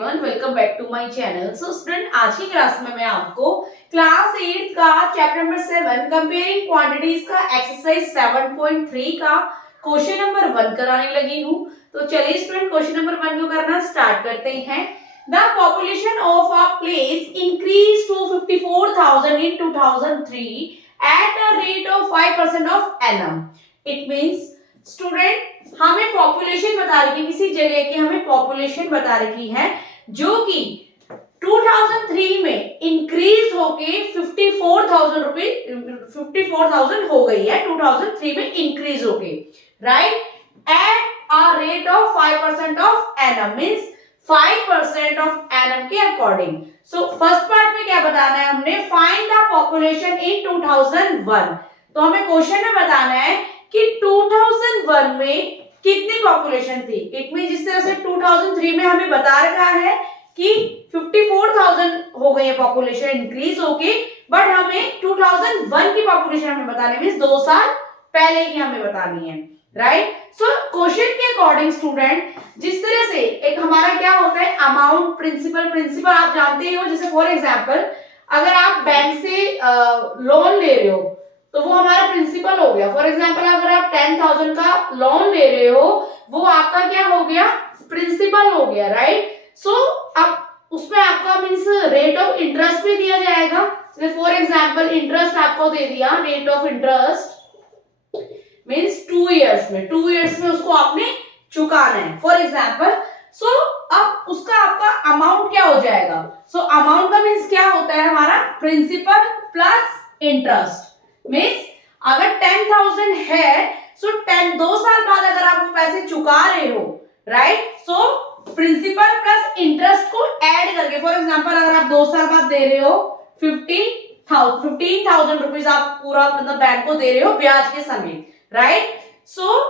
Everyone, welcome back to my channel. So student, आज की class में मैं आपको क्लास 8 का चैप्टर नंबर 7 कंपेयरिंग क्वांटिटीज का एक्सरसाइज 7.3 का क्वेश्चन नंबर 1 कराने लगी हूँ। तो चलिए स्टूडेंट, क्वेश्चन नंबर 1 को करना स्टार्ट करते हैं। The population of a place increase to 54,000 in 2003 at a rate of 5% of annum. It means student, हमें पॉपुलेशन बता रखी है, किसी जगह की हमें पॉपुलेशन बता रखी है जो कि 2003 में इंक्रीज होके 54,000 हो गई है। 2003 में इंक्रीज होके, right, at a rate of 5% of annum, means 5% of annum के अकॉर्डिंग। सो फर्स्ट पार्ट में क्या बताना है हमने, फाइंड द पॉपुलेशन इन 2001। तो हमें क्वेश्चन में बताना है कि 2001 में कितनी पॉपुलेशन थी। इट मीन जिस तरह से 2003 में हमें बता रखा है कि 54,000 हो गई है पॉपुलेशन इंक्रीज होके, बट हमें 2001 की पॉपुलेशन हमें बतानी है, मींस 2 साल पहले की हमें बतानी है, राइट। सो क्वेश्चन के अकॉर्डिंग स्टूडेंट, जिस तरह से एक हमारा क्या होता है अमाउंट, प्रिंसिपल आप जानते ही हो। जैसे फॉर एग्जांपल, अगर आप बैंक से लोन ले रहे हो तो वो हमारा प्रिंसिपल हो गया। फॉर एग्जांपल, अगर आप 10,000 का लोन ले रहे हो, वो आपका क्या हो गया, प्रिंसिपल हो गया, राइट। सो अब उसमें आपका मींस रेट ऑफ इंटरेस्ट भी दिया जाएगा। जैसे फॉर एग्जांपल, इंटरेस्ट आपको दे दिया, rate of interest means 2 years में उसको आपने चुकाना है, फॉर एग्जांपल। सो अब उसका आपका अमाउंट क्या हो जाएगा। सो अमाउंट का मींस क्या होता है हमारा, प्रिंसिपल प्लस इंटरेस्ट। मींस अगर 10,000 है, सो 2 साल बाद अगर आप वो पैसे चुका रहे हो, right, so principal plus interest को ऐड करके, फॉर एग्जांपल अगर आप 2 साल बाद दे रहे हो 15,000 रुपीज आप पूरा मतलब बैंक को दे रहे हो ब्याज के समेत, राइट। सो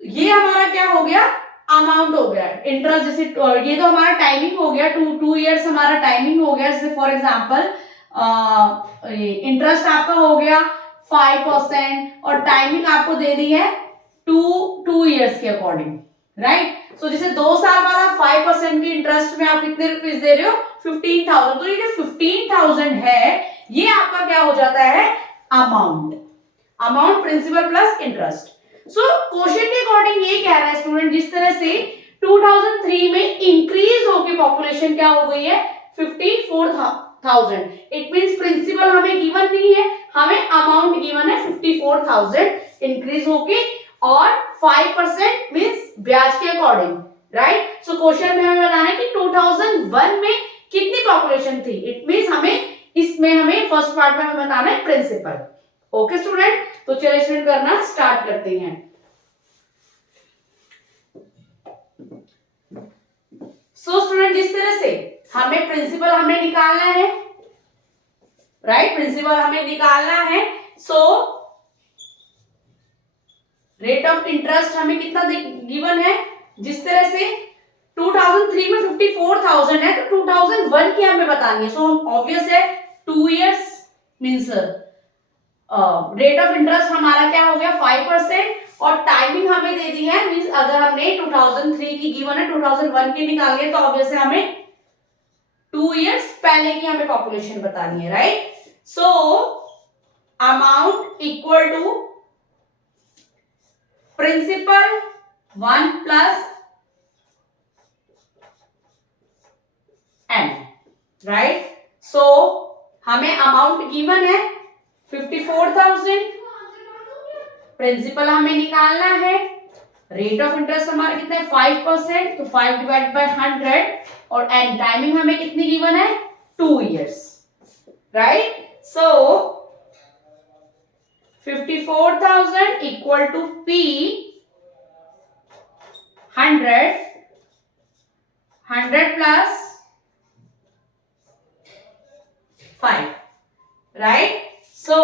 ये हमारा क्या हो गया, अमाउंट हो गया। इंटरेस्ट जैसे ये तो हमारा टाइमिंग हो गया, 2 इयर्स हमारा टाइमिंग हो गया। जैसे फॉर एग्जांपल इंटरेस्ट आपका हो गया 5% और टाइमिंग आपको दे दी है 2 इयर्स के अकॉर्डिंग, राइट। सो जैसे 2 साल बाद आप 5% के इंटरेस्ट में आप कितने रुपीस दे रहे हो, 15,000। तो ये जो 15,000 है, ये आपका क्या हो जाता है, amount principal plus interest. So question के अकॉर्डिंग ये कह रहा है स्टूडेंट, जिस तरह से 2003 में इंक्रीज होके पॉपुलेशन क्या हो गई है, 54,000। इट मींस प्रिंसिपल हमें गिवन नहीं है, हमें अमाउंट गिवन है 54,000 इंक्रीज होके, और 5% मींस ब्याज के अकॉर्डिंग, राइट। सो क्वेश्चन में हमें बताना है कि 2001 में कितनी पॉपुलेशन थी। इट मींस हमें फर्स्ट पार्ट में हमें बताना है प्रिंसिपल। ओके स्टूडेंट, तो चलिए स्टूडेंट करना स्टार्ट करते हैं। सो स्टूडेंट, जिस तरह से हमें प्रिंसिपल हमें निकालना है, राइट, प्रिंसिपल हमें निकालना है। सो रेट ऑफ इंटरेस्ट हमें कितना गिवन है, जिस तरह से 2003 में 54,000 है, तो 2001 की हमें बतानी है। सो ऑब्वियस है 2 years means rate of interest हमारा क्या हो गया 5%, और टाइमिंग हमें दे दी है, मींस अगर हमने 2003 की गिवन है 2001 की निकाली है, तो ऑब्वियस है हमें 2 इयर्स पहले की हमें पॉपुलेशन बतानी है, right. So amount equal to principal 1 plus n, right. So हमें अमाउंट गिवन है 54,000, प्रिंसिपल हमें निकालना है, रेट ऑफ इंटरेस्ट हमारा कितना है 5%, तो 5 डिवाइड बाय 100, और एंड टाइमिंग हमें कितनी गिवन है 2 years, right. So 54,000 equal to P 100 plus 5, right. So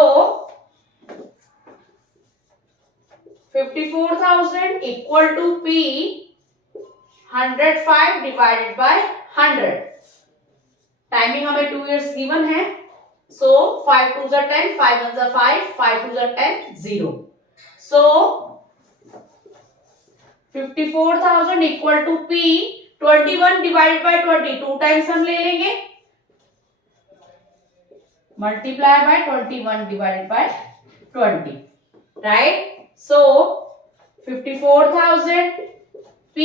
54,000 equal to P 105 divided by 100। Timing हमें 2 इयर्स गिवन है। सो 5 2 जा 10, 5 1 जा 5, 5 2 जा 10, 0। So 54,000 equal to P 21 divided by 20 2 times हम ले लेंगे, multiply by 21 divided by 20, right. So 54,000 p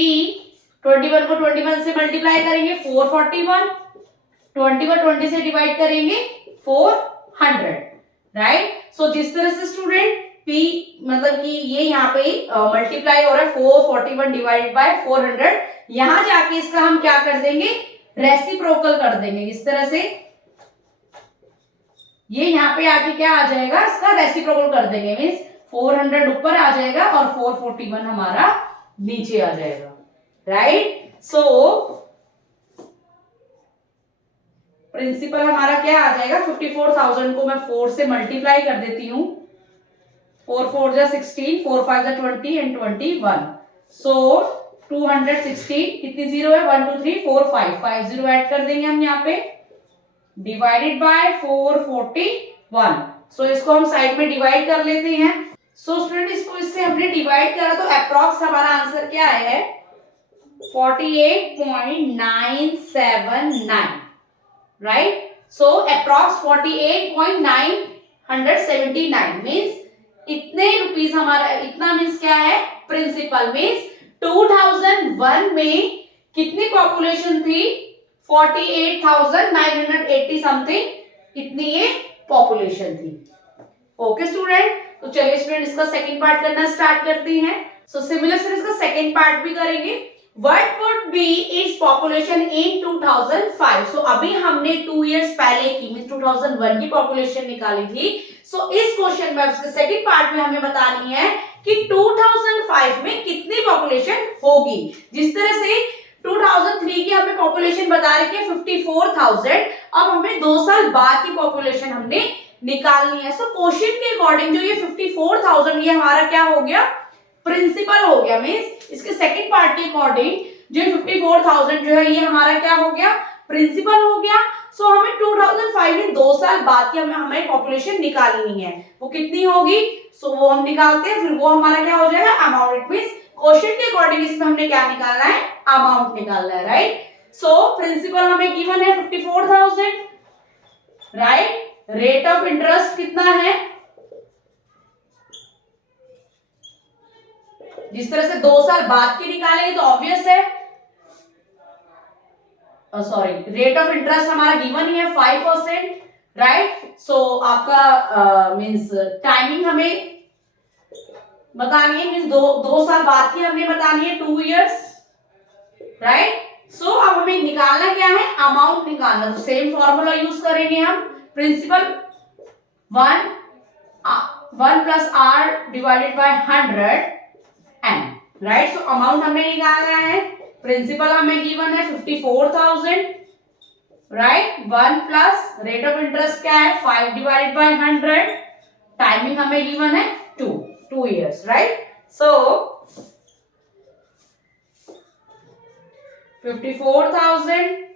21 को 21 से मल्टीप्लाई करेंगे 441, 20 को 20 से डिवाइड करेंगे 400, राइट। सो जिस तरह से स्टूडेंट p मतलब कि ये यहाँ पे मल्टीप्लाई हो रहा है 441 डिवाइडेड बाय 400, यहां जाके इसका हम क्या कर देंगे, रेसिप्रोकल कर देंगे। इस तरह से ये यहाँ पे आके क्या आ जाएगा, इसका रेसिप्रोकल कर देंगे, मीन्स 400 ऊपर आ जाएगा और 441 हमारा नीचे आ जाएगा, राइट। सो प्रिंसिपल हमारा क्या आ जाएगा, 54,000 को मैं 4 से मल्टीप्लाई कर देती हूँ, 4 4 जा 16, 4 5 जा 20 एंड 21, सो 216, कितनी जीरो है, 1 2 3 4 5 जीरो ऐड कर देंगे हम यहाँ पे, डिवाइडेड बाय 441। सो इसको हम साइड में डिवाइड कर लेते हैं। सो स्टूडेंट इसको इससे हमने डिवाइड करा तो अप्रॉक्स हमारा आंसर क्या है, 48.979, राइट। सो अप्रॉक्स 48.979 मीन्स इतने रुपीस हमारा, इतना मीन्स क्या है, प्रिंसिपल मीन्स 2001 में कितनी पॉपुलेशन थी, 48,980 समथिंग, इतनी ये पॉपुलेशन थी। ओके स्टूडेंट, तो चलिए स्टूडेंट इसका सेकंड पार्ट करना स्टार्ट करते हैं। सो सिमिलर से इसका सेकंड पार्ट भी करेंगे। What would be its population in 2005। सो अभी हमने 2 इयर्स पहले की मींस 2001 की पॉपुलेशन निकाली थी। सो इस क्वेश्चन में उसके सेकंड पार्ट में हमें बतानी है कि 2005 में कितनी पॉपुलेशन होगी। जिस तरह से 2003 की हमें पॉपुलेशन बता रही है 54,000, अब हमें 2 साल बाद की पॉपुलेशन हमने निकालनी है। सो क्वेश्चन के अकॉर्डिंग जो ये 54,000 ये हमारा क्या हो गया, प्रिंसिपल हो गया, मींस इसके सेकंड पार्ट के अकॉर्डिंग जो 54,000 जो है ये हमारा क्या हो गया, प्रिंसिपल हो गया। सो हमें 2005 में 2 साल बाद की हमें पॉपुलेशन निकालनी है, वो कितनी होगी, सो वो हम निकालते हैं, फिर वो हमारा क्या हो जाएगा, अमाउंट। मींस क्वेश्चन के अकॉर्डिंग इसमें हमने क्या निकालना है, अमाउंट निकालना है, राइट। सो प्रिंसिपल हमें गिवन है 54,000, राइट। रेट ऑफ इंटरेस्ट कितना है, जिस तरह से 2 साल बाद की निकालेंगे तो ऑब्वियस है, सॉरी रेट ऑफ इंटरेस्ट हमारा गिवन ही है 5%, राइट। सो आपका मींस टाइमिंग हमें बतानी है, मींस 2 साल बाद की हमने बतानी है, 2 इयर्स, राइट। सो अब हमें निकालना क्या है, अमाउंट निकालना। तो सेम फॉर्मूला यूज करेंगे हम, principal 1 plus r divided by 100n, right. So amount हमें निकालना है, प्रिंसिपल हमें गिवन है 54,000, right. 1 plus rate of interest क्या है 5 डिवाइडेड बाय 100, टाइमिंग हमें गिवन है 2 years, right. So 54,000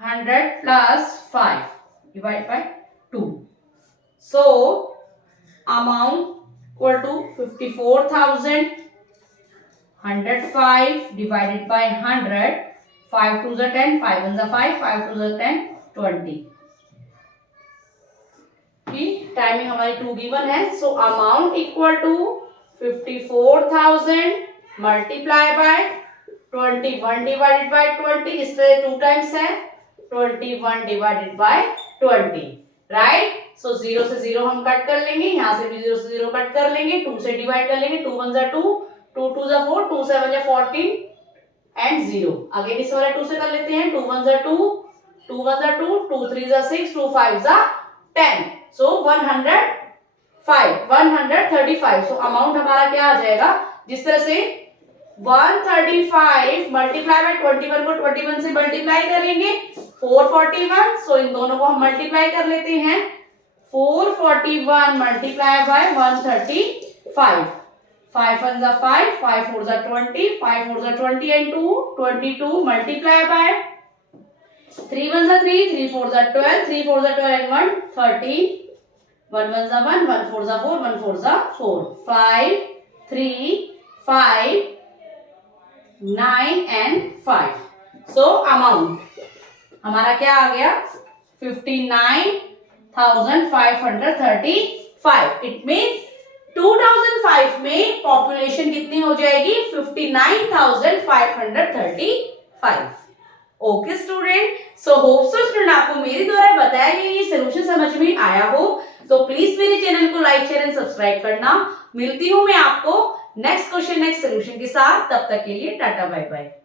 100 plus 5 divided by 2. So amount equal to 54,000 105 divided by 100, 5 to the 10, 5 1 the 5, 5 to the 10, 20. की टाइमिंग हमारी 2 गिवन है। So amount equal to 54,000 multiply by 21 divided by 20, इस तरह 2 times है, 21 divided by 20, right. सो 0 से 0 हम cut कर लेंगे, यहाँ से भी 0 से 0 कट कर लेंगे, 2 से डिवाइड कर लेंगे, 2 1 जा 2, 2 2 जा 4, 2 7 जा 14 एंड 0। अगेन इस वाले 2 से कर लेते हैं, 2 1 जा 2, 2 1 जा 2, 2 3 जा 6, 2 5 जा 10, सो 135। सो अमाउंट हमारा क्या आ जाएगा, जिस तरह से 135 मल्टीप्लाई बाय 21 को 21 से मल्टीप्लाई करेंगे 441, सो इन दोनों को हम मल्टीप्लाई कर लेते हैं, 441 मल्टीप्लाई बाय 135, 5 1 जा 5, 5 4 जा 20, 5 4 जा 20 एंड 2 22 मल्टीप्लाई बाय 3 1 जा 3, 3 4 जा 12, 3 4 जा 12 एंड 1 13, 1 1 जा 1, 1 4 जा 4, 1 4 जा 4, 5 3 5, 9 and 5. So amount हमारा क्या आ गया 59,535. It means 2005 में पॉपुलेशन कितनी हो जाएगी 59,535. Okay student, so hope so student आपको मेरे द्वारा बताया गया ये सोल्यूशन समझ में आया हो तो प्लीज मेरे चैनल को लाइक शेयर एंड सब्सक्राइब करना. मिलती हूँ मैं आपको नेक्स्ट क्वेश्चन नेक्स्ट सोल्यूशन के साथ. तब तक के लिए टाटा बाय बाय.